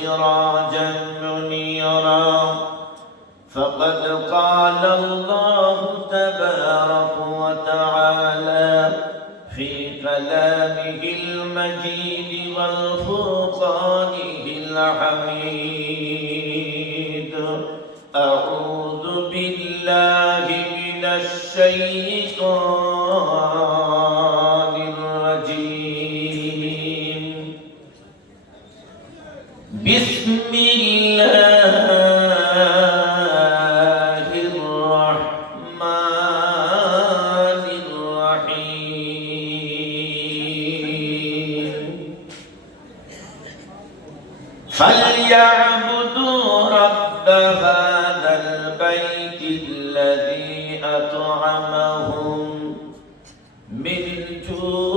وسراجا منيرا فقد قال الله من جود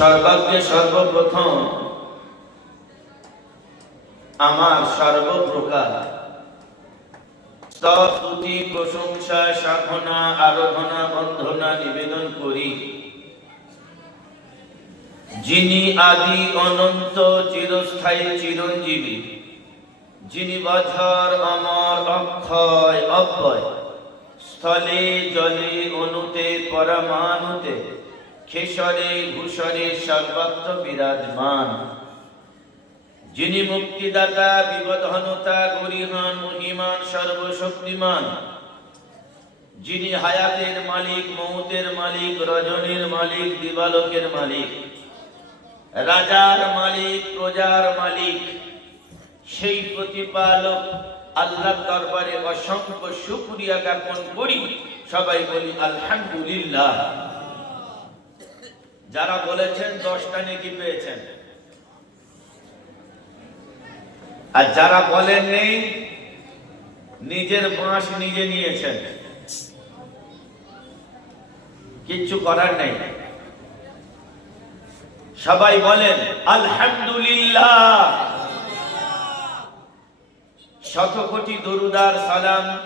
সর্বাগ্রে সর্বপ্রথম আমার সর্বপ্রকার। স্তুতি প্রশংসা, সাধনা, আরাধনা বন্ধনা নিবেদন করি। যিনি আদি অনন্ত, চিরস্থায়ী, চিরঞ্জীবী। যিনি বছর অমর, অক্ষয়, অব্যয়। স্থলে, জলে, অনুতে, পরমাণুতে। খেসরে ভূষরে সর্বত্র বিরাজমান। যিনি মুক্তিদাতা, বিবধনতা, গরিহান, মহিমান, সর্বশক্তিমান। যিনি হায়াতের মালিক, মৌতের মালিক, রজনীর মালিক, দিবালকের মালিক, রাজার মালিক, প্রজার মালিক, সেই প্রতিপালক আল্লাহ দরবারে অসংখ্য শুকরিয়া জ্ঞাপন করি। সবাই বলি, আলহামদুলিল্লাহ। যারা বলেছেন দশটা নেকি পেয়েছেন। আর যারা বলেন নেই নিজের বাঁশ নিজে নিয়েছেন। কিচ্ছু করার নেই। সবাই বলেন, আলহামদুলিল্লাহ। শত কোটি দরুদার সালাম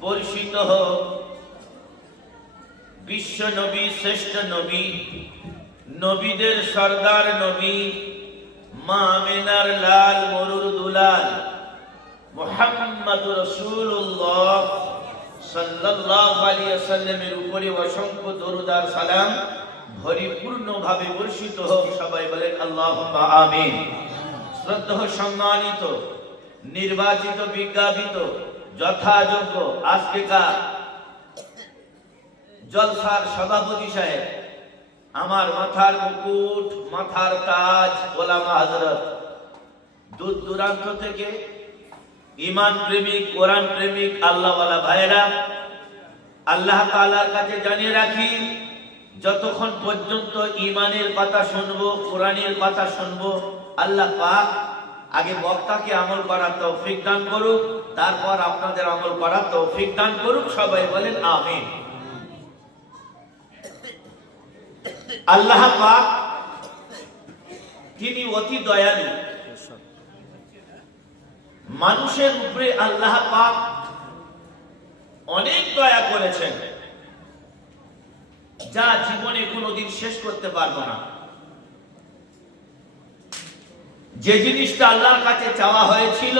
বর্ষিত হোক। বিশ্ব নবী, শ্রেষ্ঠ নবী, নবীদের সর্দার নবী, মা আমিনার লাল মরুর দুলাল মোহাম্মদ রসুল্লাহ সাল্লাল্লাহু আলাইহি ওয়াসাল্লামের উপরে অসংখ্য দরুদার সালাম পরিপূর্ণভাবে বর্ষিত হোক, সবাই বলেন আল্লাহুম্মা আমিন। শ্রদ্ধ সম্মানিত, নির্বাচিত, বিজ্ঞাপিত, যথাযোগ্য, আজকেকার জলসার সভাপতি সাহেব, আমার মাথার মুকুট, মাথার তাজ ওলামা হজরত দূর দূরান্ত থেকে ইমান প্রেমিক, কোরআন প্রেমিক, আল্লাহওয়ালা ভাইরা আল্লাহ তাআলার কাছে জানিয়ে রাখি, যতক্ষণ পর্যন্ত ইমানের কথা শুনব, কোরআনের কথা শুনব, আল্লাহ পাক আগে বক্তাকে আমল করার তৌফিক দান করুক, তারপর আপনাদের আমল করার তৌফিক দান করুক, সবাই বলেন আমিন। আল্লাহ পাক তিনি অতি দয়ালু। মানুষের উপরে আল্লাহ পাক অনেক দয়া করেছেন, যা জীবনে কোনোদিন শেষ করতে পারব না। যে জিনিসটা আল্লাহর কাছে চাওয়া হয়েছিল,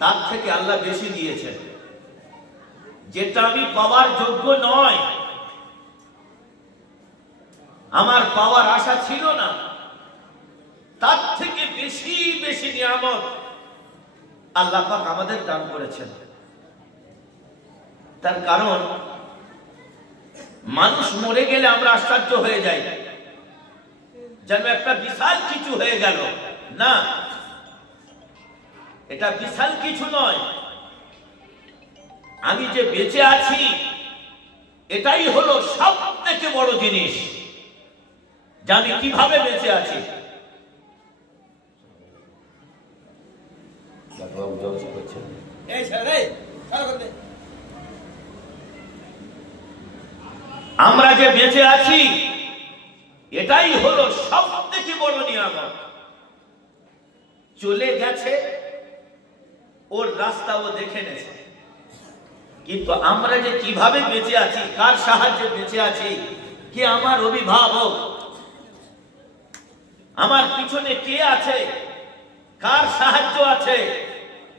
তার থেকে আল্লাহ বেশি দিয়েছেন। যেটা আমি পাওয়ার যোগ্য নয় আমার পাওয়ার আশা ছিল না। তার থেকে বেশি বেশি নিয়ামত আল্লাহ আমাদের দান করেছেন। তার কারণ, মানুষ মরে গেলে আমরা আশ্চর্য হয়ে যাই। যেন একটা বিশাল কিছু হয়ে গেল। না, এটা বিশাল কিছু নয়। আমি যে বেঁচে আছি, এটাই হলো সব থেকে বড় জিনিস। যে আমি কীভাবে বেঁচে আছি? আমরা যে বেঁচে আছি এটাই হলো সব থেকে বড় নিয়ামত। চলে গেছে ওর রাস্তা ও দেখে নেছে। কিন্তু আমরা যে কীভাবে বেঁচে আছি কার সাহায্যে বেঁচে আছি কে আমার অভিভাবক? আমার পিছনে কে আছে? কার সাহায্য আছে?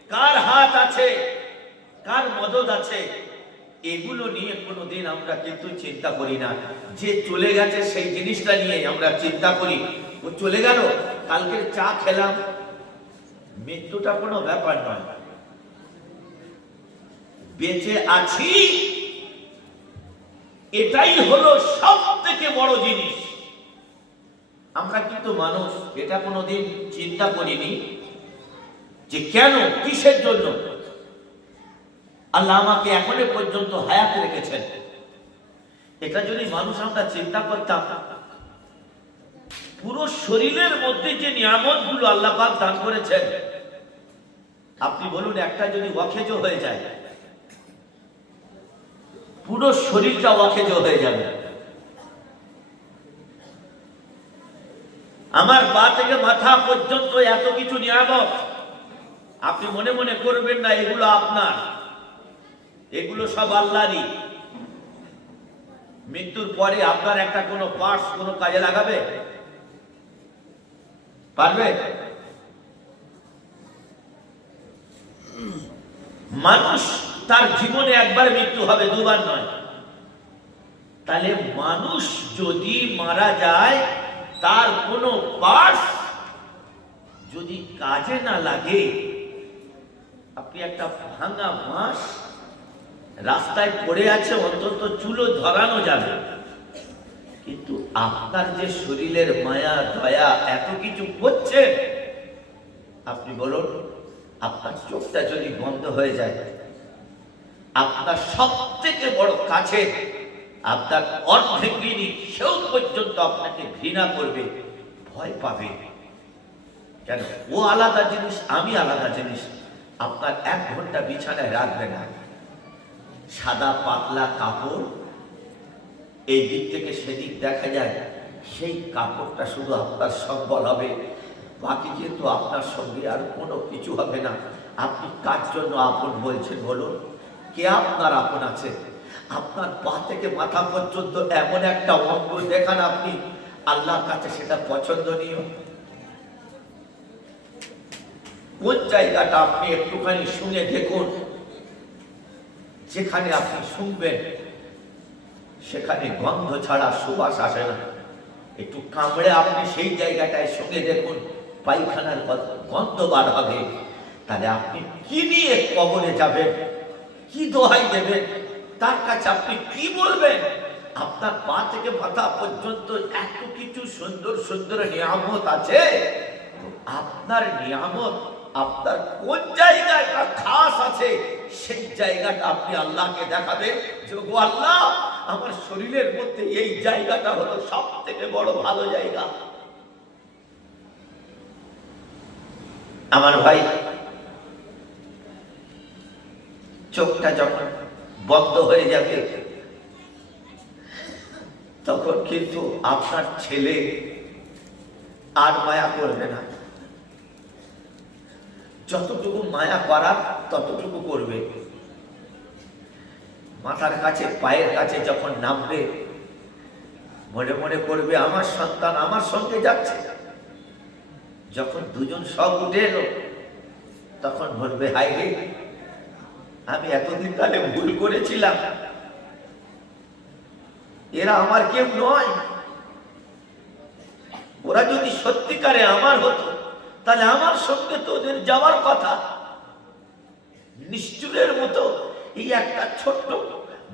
কার হাত আছে? কার মদত আছে? এগুলো নিয়ে কোনোদিন আমরা কিন্তু চিন্তা করি না। যে চলে গেছে সেই জিনিসটা নিয়ে আমরা চিন্তা করি। ও চলে গেল, কালকে চা খেলাম। মৃত্যুটা কোনো ব্যাপার নয়। বেঁচে আছি। এটাই হলো সব থেকে বড় জিনিস। আমরা কিন্তু মানুষ এটা কোনোদিন চিন্তা করিনি যে কেন, কিসের জন্য? আল্লাহ আমাকে এখনও পর্যন্ত হায়াত রেখেছেন। এটা যদি মানুষ আমরা চিন্তা করতাম, পুরো শরীরের মধ্যে যে নিয়ামতগুলো আল্লাহ দান করেছেন, আপনি বলুন, একটা যদি অখেজ হয়ে যায়, পুরো শরীরটা অখেজ হয়ে যাবে। আমার পা থেকে মাথা পর্যন্ত এত কিছু নিয়ামত আপনি মনে মনে করবেন না, এগুলো আপনার। এগুলো সব আল্লাহরই। মৃত্যুর পরে আপনার একটা কোনো পার্টস কোনো কাজে লাগাবে? পারবে? মানুষ তার জীবনে একবার মৃত্যু হবে, দুবার নয়। তাহলে মানুষ যদি মারা যায় তার কোনো পার্স যদি কাজে না লাগে, আপনি একটা ভাঙা মাস রাস্তায় পড়ে আছে, অন্তত চুলো ধরানো যাবে। কিন্তু আপনার যে শরীরের মায়া, দয়া, এত কিছু করছে আপনি বলুন, আপনার চোখটা যদি বন্ধ হয়ে যায়, আপনার সব থেকে বড় কাছে আপনার অর্ধেকিনী সেও পর্যন্ত আপনাকে ঘৃণা করবে, ভয় পাবে। কেন? ও আলাদা জিনিস, আমি আলাদা জিনিস। আপনার এক ঘণ্টা বিছানায় রাখবে না। সাদা পাতলা কাপড়, এই দিক থেকে সেদিক দেখা যায়, সেই কাপড়টা শুধু আপনার সম্বল হবে। বাকি কিন্তু আপনার সঙ্গে আর কোনো কিছু হবে না, আপনি কার জন্য আপন বলছেন বলুন? কে আপনার আপন আছে? আপনার পা থেকে মাথা পর্যন্ত এমন একটা অঙ্গ দেখান আপনি, আল্লাহর কাছে সেটা পছন্দনীয়। কোন জায়গাটা আপনি একটুখানি শুনে দেখুন, যেখানে আপনি শুনবেন, সেখানে গন্ধ ছাড়া সুবাস আসে না। একটু কামড়ে আপনি সেই জায়গাটায় শুনে দেখুন, পায়খানার গন্ধ- বার হবে। তাহলে আপনি কি নিয়ে কবরে যাবেন? কি দোহাই দেবেন? তার কাছে আপনি কি বলবেন? আপনার পা থেকে মাথা পর্যন্ত এত কিছু সুন্দর সুন্দর নিয়ামত আছে? আপনার নিয়ামত আপনার কোন জায়গাটা খাস আছে? সেই জায়গাটা আপনি আল্লাহকে দেখাবেন যে গো আল্লাহ, আমার শরীরের মধ্যে এই জায়গাটা হলো সব থেকে বড় ভালো জায়গা। আমার ভাই, চোখটা যখন বন্ধ হয়ে যাবে। তখন কিন্তু আপনার ছেলে আর মায়া করবে না। যতটুকু মায়া করার, ততটুকু করবে। মাথার কাছে, পায়ের কাছে যখন নামবে, মনে মনে করবে, আমার সন্তান আমার সঙ্গে যাচ্ছে। যখন দুজন সব উঠে এলো, তখন বলবে হাই রে আমি এতদিন কালে ভুল করেছিলাম। এরা আমার কেউ নয়। ওরা যদি সত্যিকারে আমার হতো, তাহলে আমার সঙ্গে তো ওদের যাওয়ার কথা নিষ্ঠুরের মতো এই একটা ছোট্ট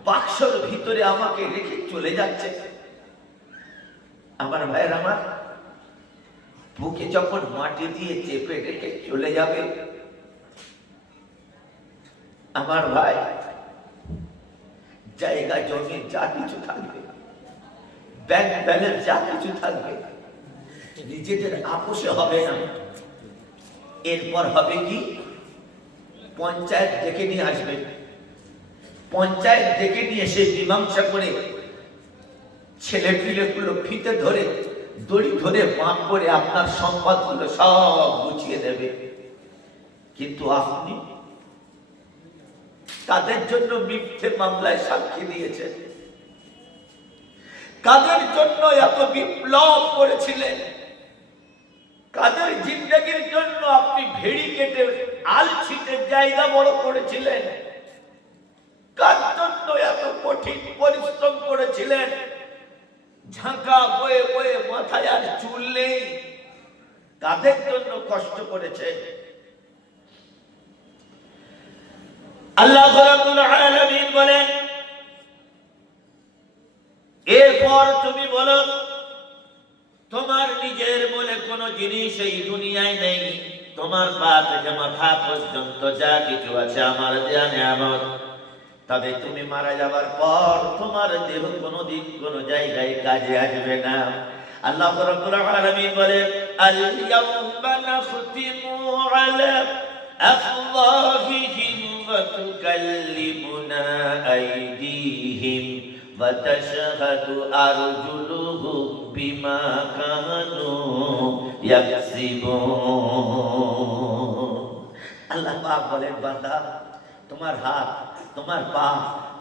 বাক্সর ভিতরে আমাকে রেখে চলে যাচ্ছে। আমার ভাইয়ের আমার বুকে যখন মাটি দিয়ে চেপে রেখে চলে যাবে আমার ভাই, জায়গা, জমি, যা কিছু থাকবে ব্যাংক ব্যালেন্স যা কিছু থাকবে, নিজেদের আপোষে হবে না। এরপর হবে কি? পঞ্চায়েত ডেকে নিয়ে আসবে। পঞ্চায়েত ডেকে নিয়ে এসে মীমাংসা করে ছেলে পিলেগুলো ফিতে ধরে, দড়ি ধরে মাপ করে আপনার সম্পদগুলো সব গুছিয়ে দেবে। কিন্তু আপনি তাদের জন্য মিথ্যে মামলায় সাক্ষী দিয়েছেন? কাদের জন্য এত বিপ্লব করেছিলেন? কাদের জিন্দগির জন্য আপনি ভেড়ি কেটে আলছিটের জায়গা বড় করেছিলেন? কার জন্য এত কঠিন পরিশ্রম করেছিলেন? ঝাঁকা বয়ে বয়ে মাথায় আর চুল নেই। কাদের জন্য কষ্ট করেছেন? আল্লাহ বলেন, এরপর তুমি বলো, তোমার নিজের বলে কোনো জিনিস এই দুনিয়ায় নেই, তোমার পা থেকে মাথা পর্যন্ত যা কিছু আছে আমার দেয়া নিয়ামত তবে তুমি মারা যাবার পর তোমার দেহ কোনোদিন কোনো জায়গায় কাজে আসবে না। আল্লাহ রাব্বুল আলামিন বলেন আল ইয়াউমা নাখতিমু আলা আফওয়াহিহিম আইদিহিম ওয়া তাশহাদু আরজুলুহুম বিমা কানু ইয়াকসিবুন আল্লাহ পাক বলেন, বান্দা, তোমার হাত, তোমার পা,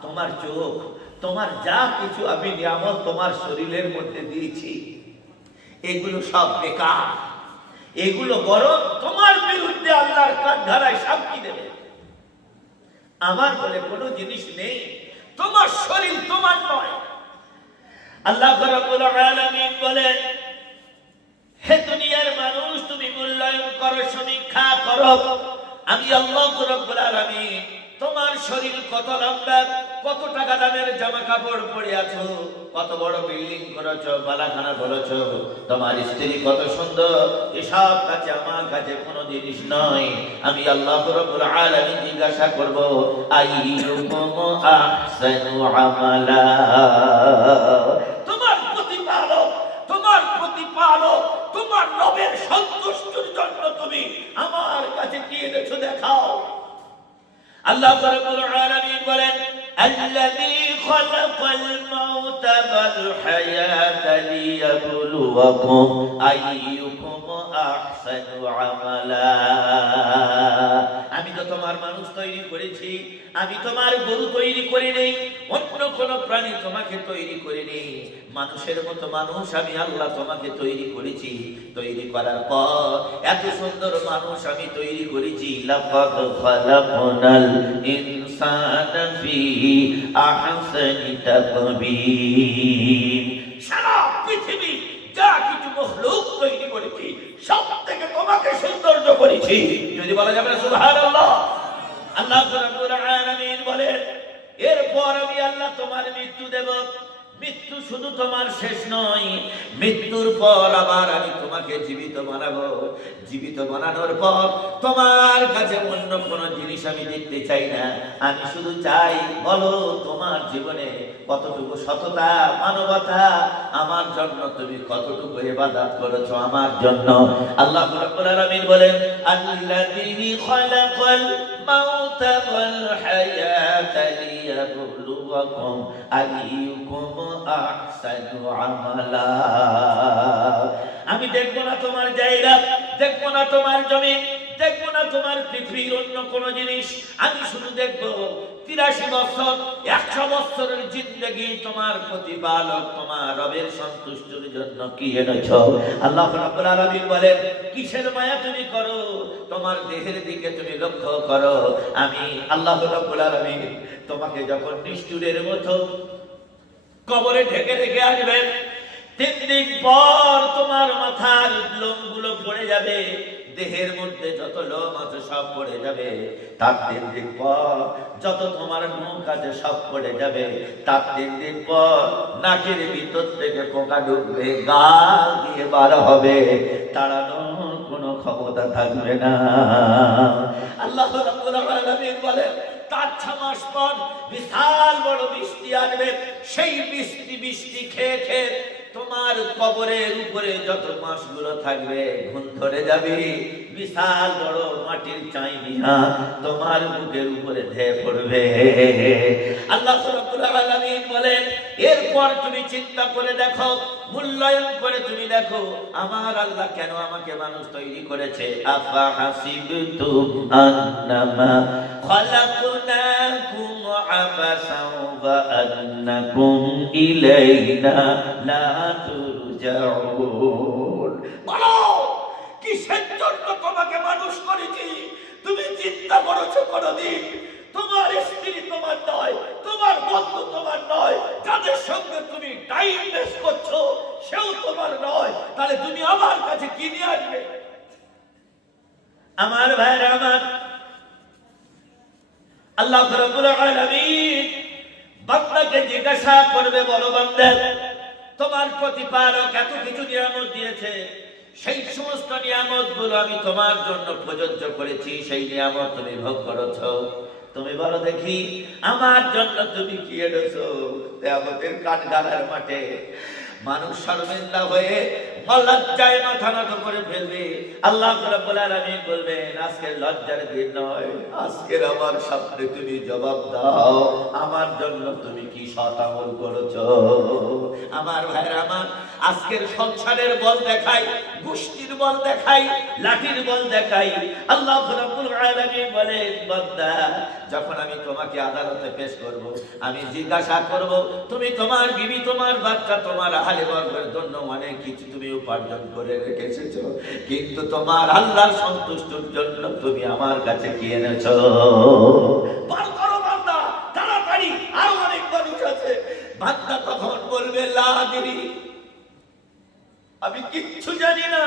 তোমার চোখ, তোমার যা কিছু আমি নিয়ামত তোমার শরীরের মধ্যে দিয়েছি, এগুলো সব বেকার। এগুলো বরং তোমার বিরুদ্ধে আল্লাহর কাঠ ধারায় সাক্ষী দেবে। আমার বলে কোনো জিনিস নেই। তোমার শরীর তোমার নয়। আল্লাহ বলেন, হে দুনিয়ার মানুষ, তুমি মূল্যায়ন করো, সমীক্ষা করো। আমি আল্লাহ বলার আলামিন তোমার শরীর কত লম্বা, কত টাকা দামের জামা কাপড় পরে আছো, কত বড় বিল্ডিং করেছ, বালাখানা করেছ, তোমার স্ত্রী কত সুন্দর, এসব কাছে আমার কাছে কোনো জিনিস নয়। আমি আল্লাহ রাব্বুল আলামিন জিজ্ঞাসা করব, আইয়ুকুম আহসানু আমালা? আল্লাহ রাব্বুল আলামিন বলেন আল্লাযী খালাকাল মাউতা ওয়াল হায়াতা লিয়াবলুয়াকুম আইয়ুকুম আহসানু আমালা আমি তো তোমার মানুষ তৈরি করেছি, আমি তোমার গরু তৈরি করি নেই, অন্য কোন প্রাণী তোমাকে তৈরি করে নেই। মানুষের মতো মানুষ আমি আল্লাহ তোমাকে তৈরি করেছি। তৈরি করার পর এত সুন্দর মানুষ আমি তৈরি করেছি। লাকাদ খালাকনাল ইনসানা ফি আহসানি তাকবীর। সারা পৃথিবী যা কিছু মখলুক তৈরি করেছি সব থেকে তোমাকে করেছি। যদি বলা যাবে আল্লাহ রাব্বুল এরপর আমি আল্লাহ তোমার মৃত্যু দেব। মৃত্যু শুধু তোমার শেষ নয়, মৃত্যুর পর আবার আমি তোমাকে জীবিত বানাবো। জীবিত বানানোর পর তোমার কাছে অন্য কোনো জিনিস আমি দেখতে চাই না। আমি শুধু চাই, বলো তোমার জীবনে কতটুকু সততা, মানবতা, আমার জন্য তুমি কতটুকু ইবাদত করেছ আমার জন্য? আল্লাহ আলামিন বলেন ওয়াল হায়াতা লিয়াবলুয়াকুম أيكم أحسن عملا আমি দেখব না তোমার জায়গা দেখব না তোমার জমি। না তোমার পৃথিবীর অন্য কোন জিনিস? আমি শুধু দেখব তিরাশি বছর, একশো বছরের জিন্দগি তোমার প্রতিপালক, তোমার রবের সন্তুষ্টির জন্য কি এনেছ? আল্লাহ রাব্বুল আলামিন কিসের মায়া তুমি করো? তোমার দেহের দিকে তুমি লক্ষ্য করো। আমি আল্লাহ রাব্বুল আলামিন তোমাকে যখন নিষ্ঠুরের মতো কবরে ঢেকে রেখে আসবেন, তিন দিন পর তোমার মাথার লোমগুলো পড়ে যাবে। দেহের মধ্যে যত লোম আছে সব পড়ে যাবে। তার তিন দিন পর যত তোমার মুখ আছে সব পড়ে যাবে। তার তিন দিন পর নাকের ভিতর থেকে পোকা ঢুকবে গাল দিয়ে বার হবে। তাড়ানোর কোনো ক্ষমতা থাকবে না। আল্লাহ বলেন, তার ছ মাস পর বিশাল বড় বৃষ্টি আসবে। সেই বৃষ্টি বৃষ্টি খেয়ে খেয়ে তোমার কবরের উপরে যত মাসগুলো থাকবে ঘুম ধরে যাবে। বিশাল বড় মাটির চাইনিয়া তোমার বুকের উপরে ধেয়ে পড়বে। আল্লাহ বলেন, এরপর তুমি চিন্তা করে দেখো, মূল্যায়ন করে তুমি দেখো, আমার আল্লাহ কেন আমাকে মানুষ তৈরি করেছে? আফা হাসিবতুম আন্নামা খলাকনাকুম আবাসাও ওয়া আন্নাকুম ইলাইনা লা তুরজাউন। বলো! কিসের জন্য তোমাকে মানুষ করেছি? তুমি চিন্তা করেছ কোনদিন? তোমার স্ত্রী তোমার নয়, তোমার বন্ধু তোমার নয়, যাদের সঙ্গে তুমি টাইম ওয়েস্ট করছ, সেও তোমার নয়। তাহলে তুমি আমার কাছে কি নিয়ে আসবে? আমার ভাইরা আমার। আল্লাহ রাব্বুল আলামিন বান্দাকে জিজ্ঞাসা করবে, বলো বান্দা, তোমার প্রতিপালক এত কিছু নিয়ামত দিয়েছে। সেই সমস্ত নিয়ামতগুলো আমি তোমার জন্য প্রযোজ্য করেছি, সেই নিয়ামত তুমি ভোগ করেছ। তুমি বলো দেখি, আমার জন্য তুমি কি এনেছো? দেবতের কাঠগালার মাঠে মানুষ শর্মিন্দা হয়ে লজ্জায় মাথা নত করে ফেলবে। আল্লাহ রাব্বুল আলামিন বলবেন আজকের লজ্জার দিন নয়। আজকের আমার সামনে তুমি জবাব দাও। আমার জন্য তুমি কি আমল করেছ? আমার ভাইরা আমার আজকের সংসারের বল দেখাই গোষ্ঠীর বল দেখাই লাঠির বল দেখাই। আল্লাহ রাব্বুল আলামিন বলেন বান্দা যখন আমি তোমাকে আদালতে পেশ করব আমি জিজ্ঞাসা করব তুমি তোমার বিবি তোমার বাচ্চা তোমার আহলে বর্গের জন্য অনেক কিছু তুমি উপার্জন করে রেখে এসেছ কিন্তু তোমার আল্লাহর সন্তুষ্টির জন্য তুমি আমার কাছে কি এনেছো? আমি কিচ্ছু জানি না।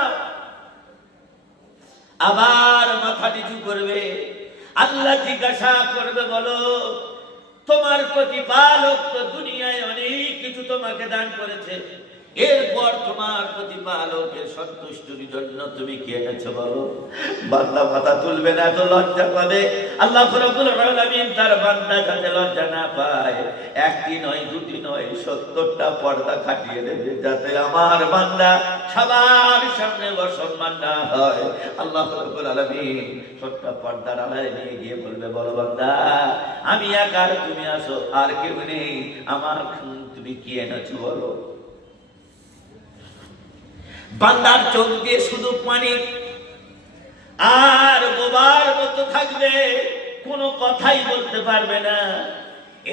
আবার মাথা নিচু করবে। আল্লাহ জিজ্ঞাসা করবে, বলো, তোমার তো দুনিয়ায় অনেক কিছু তোমাকে দান করেছে। এরপর তোমার প্রতিপালকের সন্তুষ্টির জন্য তুমি কে এনেছো বলো? বান্দা মাথা তুলবে না, এত লজ্জা পাবে? আল্লাহ আলামিন তার বান্দা যাতে লজ্জা না পায়, একটি নয়, দুটি নয়, সত্তরটা পর্দা কাটিয়ে দেবে যাতে আমার বান্দা সবার সামনে অসম্মান না হয়। আল্লাহ রব্বুল আলামিন সত্তর পর্দার আড়ালে নিয়ে গিয়ে বলবে, বলো বান্দা, আমি একা আর তুমি আসো আর কেউ নেই। আমার তুমি কি এনেছো বলো? বান্দার চোখ দিয়ে শুধু পানি। আর বোবার মতো থাকবে, কোনো কথাই বলতে পারবে না।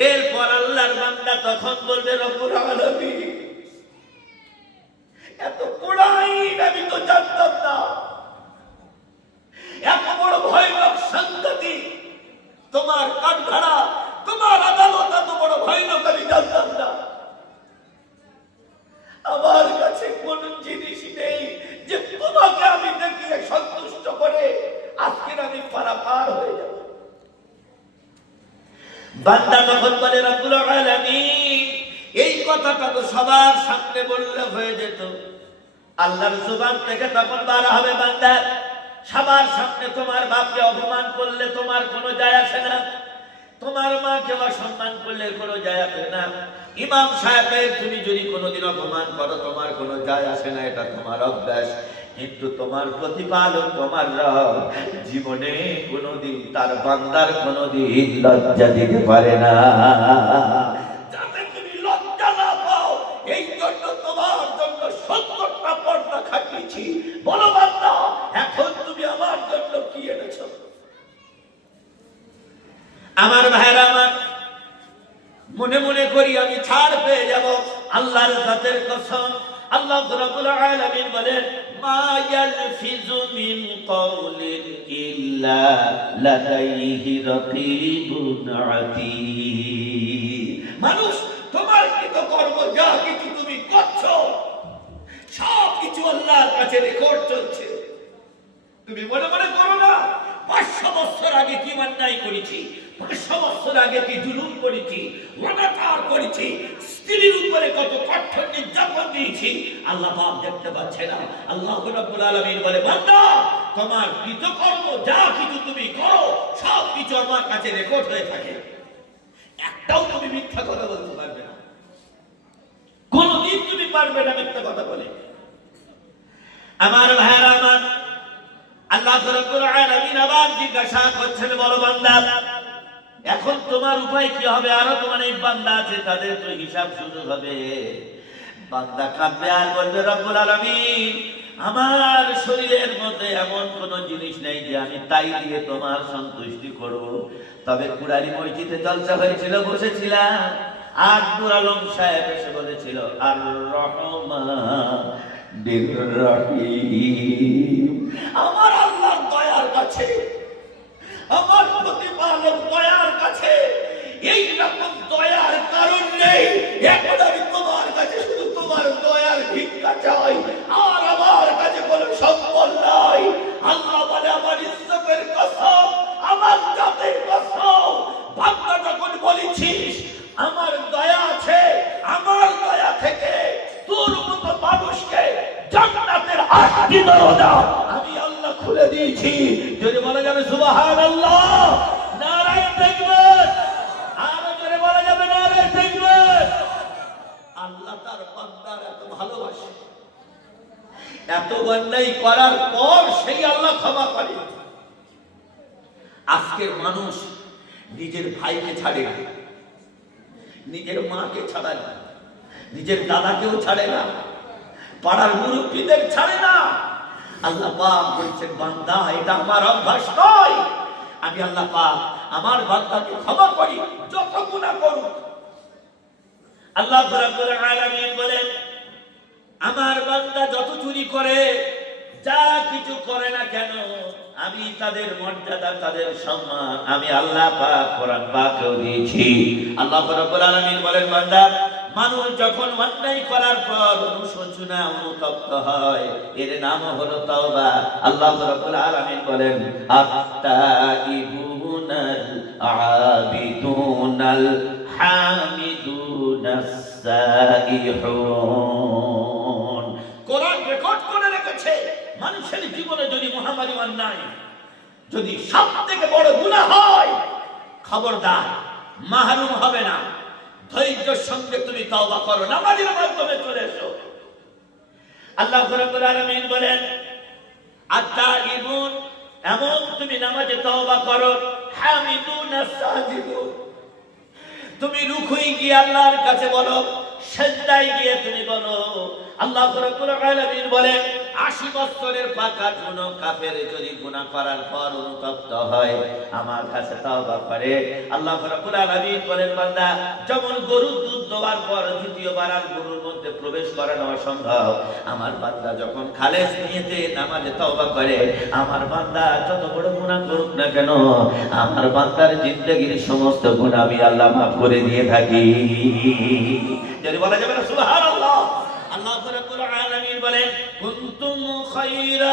এরপর আল্লাহর বান্দা তখন বলবে, রব্বুল আলামিন, এত কোড়াইন আমি তো জানতাম না। এত বড় ভয়ানক সংগতি, তোমার কাঠঘাড়া, তোমার আদালত এত বড় ভয়ানক আমি জানতাম না। আমার কাছে কোন জিনিস নেই যে তোমাকে আমি দেখিয়ে সন্তুষ্ট করে আজকের আমি পারাপার হয়ে যাব। বান্দা তখন বলে, রব্বুল আলামিন, এই কথাটা তো সবার সামনে বললে হয়ে যেত। আল্লাহর জুবান থেকে তখন বার হবে বান্দা। সবার সামনে তোমার বাপকে অপমান করলে তোমার কোনো যায় আসে না। তোমার মাকে অসম্মান করলে কোনো যায় আসে না। ইমাম সাহেবের তুমি যদি কোনোদিন অপমান করো, তোমার কোনো যায় আসে না, এটা তোমার অভ্যাস। কিন্তু তোমার প্রতিপালক, তোমার জীবনে কোনোদিন তার বান্দার কোনোদিন লজ্জা দিতে পারে না যাতে তুমি লজ্জা না পাও এই জন্য তোমার জন্য সত্তরটা পর্দা খাটিয়েছি বলো বান্দা এখন তুমি আমার জন্য কি এনেছো আমার ভাইরা আমার, মনে মনে করি আমি ছাড় পেয়ে যাব। আল্লাহর জাতের কসম, আল্লাহ রাব্বুল আলামিন বলেন, মা ইয়ালফিজু মিন ইল্লা লাদাইহি রাকিবুন মানুষ, তোমার কৃত কর্ম, যা কিছু তুমি করছ, সব কিছু আল্লাহর কাছে রেকর্ড চলছে। তুমি মনে মনে করো না, পাঁচশো বছর আগে কি অন্যায় করেছি? বছর আগে কি জুলুম করেছি অনাচার করেছি, স্ত্রীর উপরে কত কঠোর নির্যাতন দিয়েছি, আল্লাহ পাপ দেখতে পাচ্ছে না। আল্লাহ রাব্বুল আলামিন বলে, বান্দা, তোমার কৃতকর্ম যা কিছু তুমি করো, সব কিছু আমার কাছে রেকর্ড হয়ে থাকে। একটাও তুমি মিথ্যা কথা বলতে পারবে না। কোনদিন তুমি পারবে না মিথ্যা কথা বলে। আমার ভাইয়েরা, আমার আল্লাহ আবার জিজ্ঞাসা করছেন বলো বান্দা এখন তোমার উপায় কি হবে? আরও তোমার এই বান্দা আছে, তাদের তো হিসাব শুরু হবে। বান্দা কাঁদবে আর বলবে, রব্বুল আলামিন, আমার শরীরের মধ্যে এমন কোন জিনিস নেই যে আমি তাই দিয়ে তোমার সন্তুষ্টি করব। তবে কুরারি মসজিদে জলসা হয়েছিল, বসেছিলাম। আর নুর আলম সাহেব এসে বলেছিল, আর রহমান আমার আল্লাহর দয়ার কাছে আমার প্রতিপালক দয়ার কাছে। এই রকম দয়ার কারণ নেই। এখন আমি তোমার কাছে শুধু তোমার দয়ার ভিক্ষা চাই। আর আমার কাছে কোনো সম্বল নাই। আল্লাহ বলে, আমার ইজ্জতের কসম, আমার জাতের কসম। বান্দা যখন বলেছিস, আমার দয়া আছে, আমার দয়া থেকে তোর মতো মানুষকে জান্নাতের দরজা আমি আল্লাহ খুলে দিয়েছি। যদি বলা যাবে সুবাহান এত অন্যায় করার পর সেই আল্লাহ ক্ষমা করে। আজকের মানুষ নিজের ভাইকে ছাড়ে না। নিজের মাকে ছাড়ে না। নিজের দাদাকেও ছাড়ে না। পাড়ার মুরব্বীদের ছাড়ে না। আল্লাহ পাক বলছেন, বান্দা, এটা আমার অভ্যাস নয়। আমি আল্লাহ পাক আমার বান্দাকে ক্ষমা করি, যত গুনাহ করুক। আল্লাহ আলামিন বলেন, আমার বান্দা যত চুরি করে, যা কিছু করে না কেন, আমি তাদের মর্যাদা, তাদের সম্মান, আমি আল্লাহ পাক কোরআন পাকেও দিয়েছি। আল্লাহ রাব্বুল আলামিন বলেন, বান্দা মানুষ যখন অন্যায় করার পর অনুশোচনা অনুতপ্ত হয়, এর নাম হলো তওবা। আল্লাহ রাব্বুল আলামিন বলেন আত্তাইবুনাল আবিদুনাল হামিদুনাস সাইহুন কোরআন রেকর্ড করে রেখেছে, মানুষের জীবনে যদি মহামারী অন্যায়, যদি সব থেকে বড় গুনাহ হয়, খবরদার, মাহরুম হবে না। ধৈর্যের সঙ্গে তুমি তওবা করো, নামাজের মাধ্যমে চলে এসো। আল্লাহ রাব্বুল আলামিন বলেন আত্তা ইবুন এমন তুমি নামাজে তওবা করো, হামিদুন সাজিদুন তুমি রুকুই গিয়ে আল্লাহর কাছে বলো সেজদায় গিয়ে তুমি বলো, আল্লাহ রাব্বুল আলামিন বলেন 80 বছরের পাকা কোনো কাফের যদি গুনাহ করার পর অনুতপ্ত হয়, আমার কাছে তওবা করে। আল্লাহ রাব্বুল আলামিন বলেন, বান্দা, যেমন গরুর দুধ দেওয়ার পর দ্বিতীয়বার আর গরুর মধ্যে প্রবেশ করানো অসম্ভব। আমার বান্দা যখন খালেস নিয়েতে নামাজে তওবা করে, আমার বান্দা যত বড় গুনাহ করুক না কেন, আমার বান্দার জিন্দগির সমস্ত গুনাহ আমি আল্লাহ মাফ করে দিয়ে থাকি। যদি বলা যাবে না, সুবহানাল্লাহ। আল্লাহ রাব্বুল আলামিন বলেন, কুনতুম খায়রা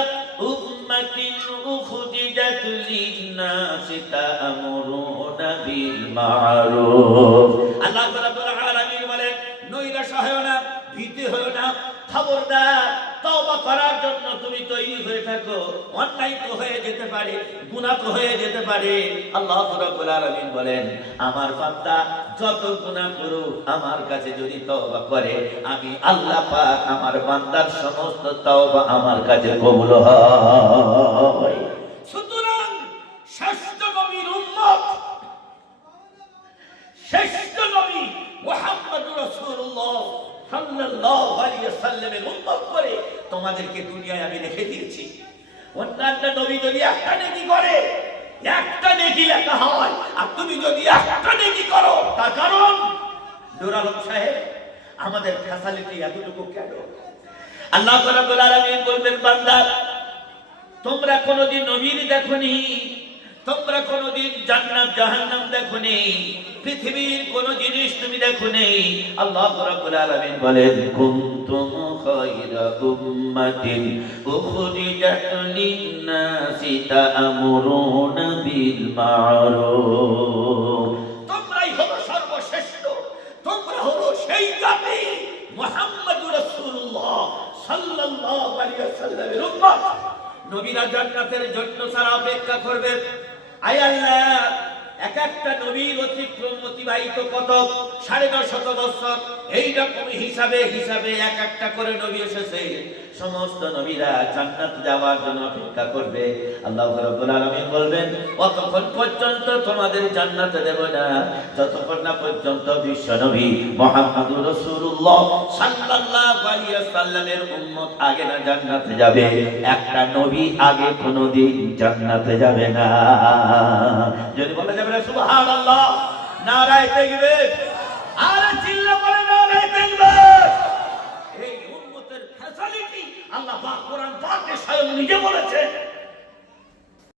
উম্মাতিন উখরিজাত লিন-নাস তা'মুরুনা বিল মা'রুফ আল্লাহ রাব্বুল আলামিন বলেন নৈরাশ না ভীতি হয় না খবরদার তওবা করার জন্য তুমি তৈরি হয়ে থাকো। অন্যায় তো হয়ে যেতে পারে, গুনাহ তো হয়ে যেতে পারে। আল্লাহ রাব্বুল আলামিন বলেন, আমার বান্দা যত গুনাহ করুক, আমার কাছে যদি তওবা করে, আমি আল্লাহ পাক আমার বান্দার সমস্ত তওবা আমার কাছে কবুল হয়। সুতরাং শ্রেষ্ঠ নবীর উম্মত, শ্রেষ্ঠ নবী মুহাম্মদুর রাসূলুল্লাহ। সাল্লামের উম্মত করে তোমাদেরকে দুনিয়ায় আমি রেখে দিয়েছি। অন্যান্য নবী যদি একটা নেকি করে, একটা নেকি লেখা হয়, আর তুমি যদি একটা নেকি করো, তার কারণ নুর সাহেব, আমাদের ফ্যাসিলিটি এতটুকু কেন? আল্লাহ বলবেন, বান্দা, তোমরা কোনোদিন নবীর দেখনি তোমরা কোনোদিন জান্নাত, জাহান্নাম দেখনি। পৃথিবীর কোন জিনিস তুমি দেখনি। আল্লাহ রাব্বুল আলামিন বলেন, কুনতুম খায়রা উম্মাতিন উখরিজাত লিন-নাসি তা'মুরুনা বিল মা'রুফ তোমরাই হলো সর্বশ্রেষ্ঠ। তোমরা হলো সেই জাতি, মুহাম্মদুর রাসূলুল্লাহ সাল্লাল্লাহু আলাইহি ওয়াসাল্লামের উম্মত। নবীরা জান্নাতের জন্য সারা অপেক্ষা করবে আল্লাহ এক একটা নবীর অতিক্রম অতিবাহিত কত? সাড়ে দশ শত বছর এইরকম হিসাবে হিসাবে এক একটা করে নবী এসেছে। সমস্ত নবীরা জান্নাত যাওয়ার জন্য অপেক্ষা করবে। আল্লাহ রাব্বুল আলামিন বলবেন কতক্ষণ পর্যন্ত তোমাদের জান্নাতে দেব না। যতক্ষণ না পর্যন্ত বিশ্ব নবী মুহাম্মদুর রাসূলুল্লাহ সাল্লাল্লাহু আলাইহি ওয়াসাল্লামের উম্মত আগে না জান্নাতে যাবে। একটা নবী আগে কোনোদিন জান্নাতে যাবে না। যদি বলা যাবে না, সুবহানাল্লাহ, নারায়ে তাকবীর। আর চিল্লা বলে নারায়ে তাকবীর এই উম্মতের ফ্যাসিলিটি আল্লাহ কোরআন পাকে স্বয়ং নিজে বলেছে